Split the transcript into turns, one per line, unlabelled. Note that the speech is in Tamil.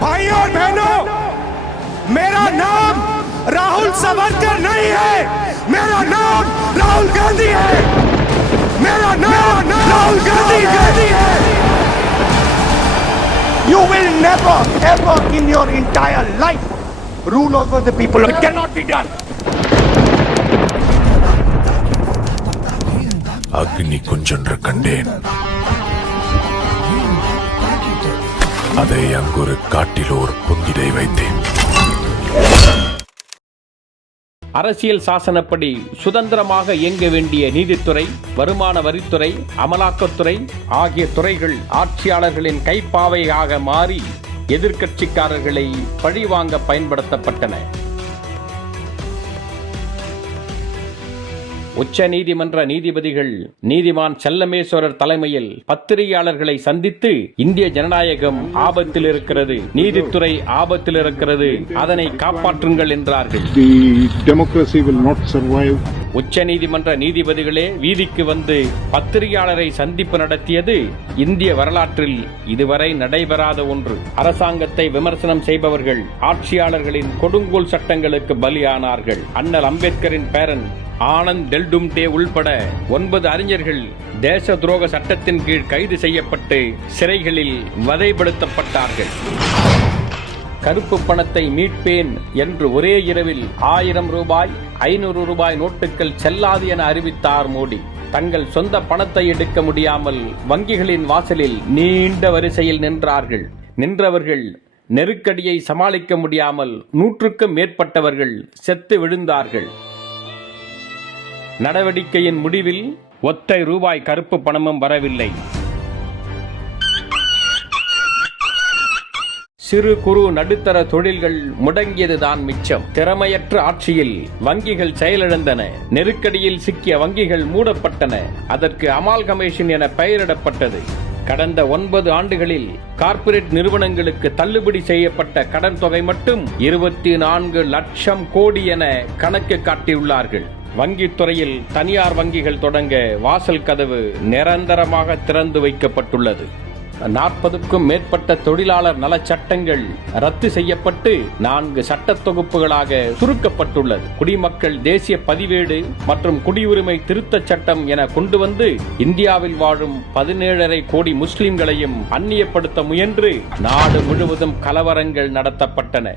भाइयों और बहनों मेरा नाम राहुल सावरकर नहीं है मेरा नाम राहुल गांधी है मेरा नाम राहुल गांधी है You will never, ever in your entire life rule over the people. It cannot be done.
அக்னி குஞ்சொன்று கண்டேன் அதை அங்கொரு காட்டில் ஒரு புந்திடை வைத்தேன்.
அரசியல் சாசனப்படி சுதந்திரமாக இயங்க வேண்டிய நீதித்துறை வருமான வரித்துறை அமலாக்கத்துறை ஆகிய துறைகள் ஆட்சியாளர்களின் கைப்பாவையாக மாறி எதிர்க்கட்சிக்காரர்களை பழிவாங்க பயன்படுத்தப்பட்டன. உச்ச நீதிமன்ற நீதிபதிகள் நீதிமான் செல்லமேஸ்வரர் தலைமையில் பத்திரிகையாளர்களை சந்தித்து இந்திய ஜனநாயகம் ஆபத்தில் இருக்கிறது நீதித்துறை ஆபத்தில் இருக்கிறது அதனை காப்பாற்றுங்கள் என்றார்கள்.
Democracy will not survive.
உச்ச நீதிமன்ற நீதிபதிகளே வீதிக்கு வந்து பத்திரிகையாளரை சந்திப்பு நடத்தியது இந்திய வரலாற்றில் இதுவரை நடைபெறாத ஒன்று. அரசாங்கத்தை விமர்சனம் செய்பவர்கள் ஆட்சியாளர்களின் கொடுங்கோல் சட்டங்களுக்கு பலியானார்கள். அண்ணல் அம்பேத்கரின் பேரன் ஆனந்த் டெல்டும்டே உள்பட ஒன்பது அறிஞர்கள் தேச துரோக சட்டத்தின் கீழ் கைது செய்யப்பட்டு சிறைகளில் வதைப்படுத்தப்பட்டார்கள். கருப்பு பணத்தை மீட்பேன் என்று ஒரே இரவில் ஆயிரம் ரூபாய் ஐநூறு ரூபாய் நோட்டுகள் செல்லாது என அறிவித்தார் மோடி. தங்கள் சொந்த பணத்தை எடுக்க முடியாமல் வங்கிகளின் வாசலில் நீண்ட வரிசையில் நின்றார்கள். நின்றவர்கள் நெருக்கடியை சமாளிக்க முடியாமல் நூற்றுக்கும் மேற்பட்டவர்கள் செத்து விழுந்தார்கள். நடவடிக்கையின் முடிவில் ஒத்தை ரூபாய் கருப்பு பணமும் வரவில்லை. சிறு குறு நடுத்தர தொழில்கள் முடங்கியதுதான் மிச்சம். திறமையற்ற ஆட்சியில் வங்கிகள் செயலிழந்தன. நெருக்கடியில் சிக்கிய வங்கிகள் மூடப்பட்டன. அதற்கு அமால்கமேஷன் என பெயரிடப்பட்டது. கடந்த ஒன்பது ஆண்டுகளில் கார்ப்பரேட் நிறுவனங்களுக்கு தள்ளுபடி செய்யப்பட்ட கடன் தொகை மட்டும் இருபத்தி நான்கு லட்சம் கோடி என கணக்கு காட்டியுள்ளார்கள். வங்கித்துறையில் தனியார் வங்கிகள் தொடங்க வாசல் கதவு நிரந்தரமாக திறந்து வைக்கப்பட்டுள்ளது. நாற்பதுக்கும் மேற்பட்ட தொழிலாளர் நல சட்டங்கள் ரத்து செய்யப்பட்டு நான்கு சட்ட தொகுப்புகளாக சுருக்கப்பட்டுள்ளது. குடிமக்கள் தேசிய பதிவேடு மற்றும் குடியுரிமை திருத்தச் சட்டம் என கொண்டு வந்து இந்தியாவில் வாழும் பதினேழரை கோடி முஸ்லிம்களையும் அந்நியப்படுத்த முயன்று நாடு முழுவதும் கலவரங்கள் நடத்தப்பட்டன.